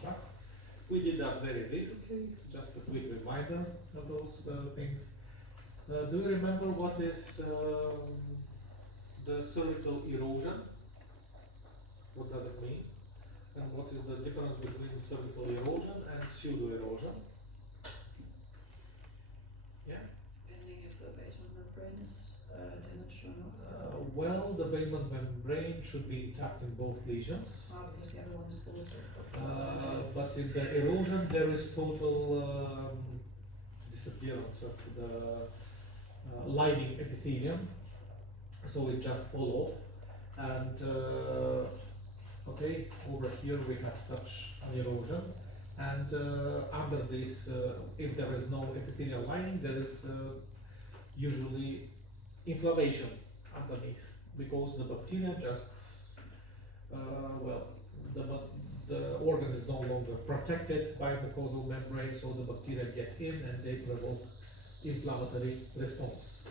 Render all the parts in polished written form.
contract. We did that very recently, just a quick reminder of those things. Do you remember what is the cervical erosion? What does it mean? And what is the difference between cervical erosion and pseudo-erosion? Yeah? Depending if the basement membrane is damaged or not. Well, the basement membrane should be intact in both lesions. Because the other one is also. But in the erosion, there is total disappearance of the lining epithelium, so it just fall off. And okay, over here we have such an erosion, and under this, if there is no epithelial lining, there is usually inflammation underneath, because the bacteria just well, the organ is no longer protected by a mucosal membrane, so the bacteria get in and they provoke inflammatory response.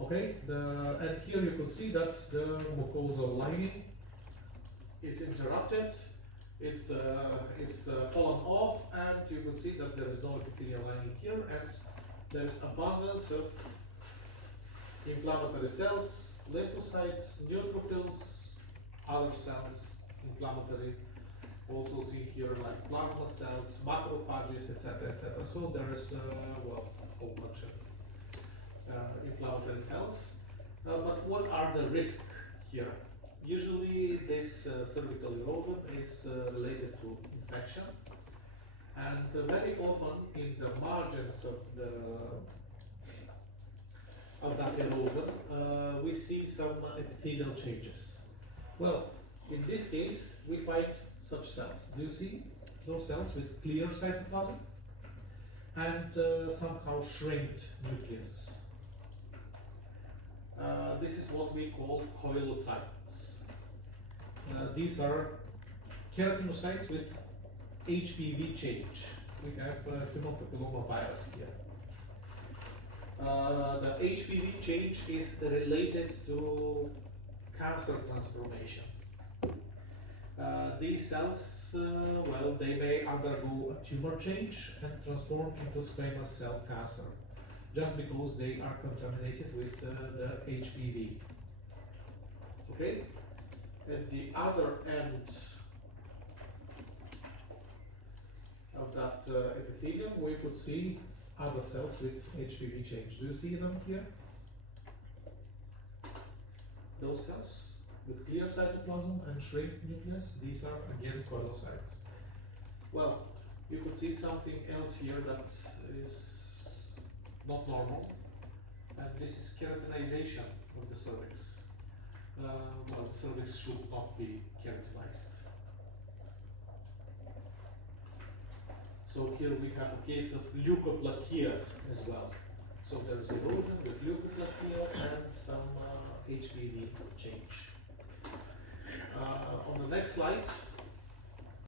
Okay, and here you could see that the mucosal lining is interrupted, it is fallen off, and you could see that there is no epithelial lining here, and there is abundance of inflammatory cells, lymphocytes, neutrophils, other cells, inflammatory, also see here like plasma cells, macrophages, etc., etc. So there is well, a whole bunch of inflammatory cells. But what are the risks here? Usually this cervical erosion is related to infection, and very often in the margins of that erosion we see some epithelial changes. Well, in this case we find such cells. Do you see those cells with clear cytoplasm and somehow shrinked nucleus? This is what we call koilocytes. These are keratinocytes with HPV change. We have hemopapillomavirus here. The HPV change is related to cancer transformation. These cells, well, they may undergo a tumor change and transform into squamous cell cancer, just because they are contaminated with the HPV. Okay? At the other end of that epithelium, we could see other cells with HPV change. Do you see them here? Those cells with clear cytoplasm and shrink nucleus, these are again koilocytes. Well, you could see something else here that is not normal, and this is keratinization of the cervix. Well, the cervix should not be keratinized. So here we have a case of leukoplakia as well. So there is erosion with leukoplakia and some HPV change. On the next slide,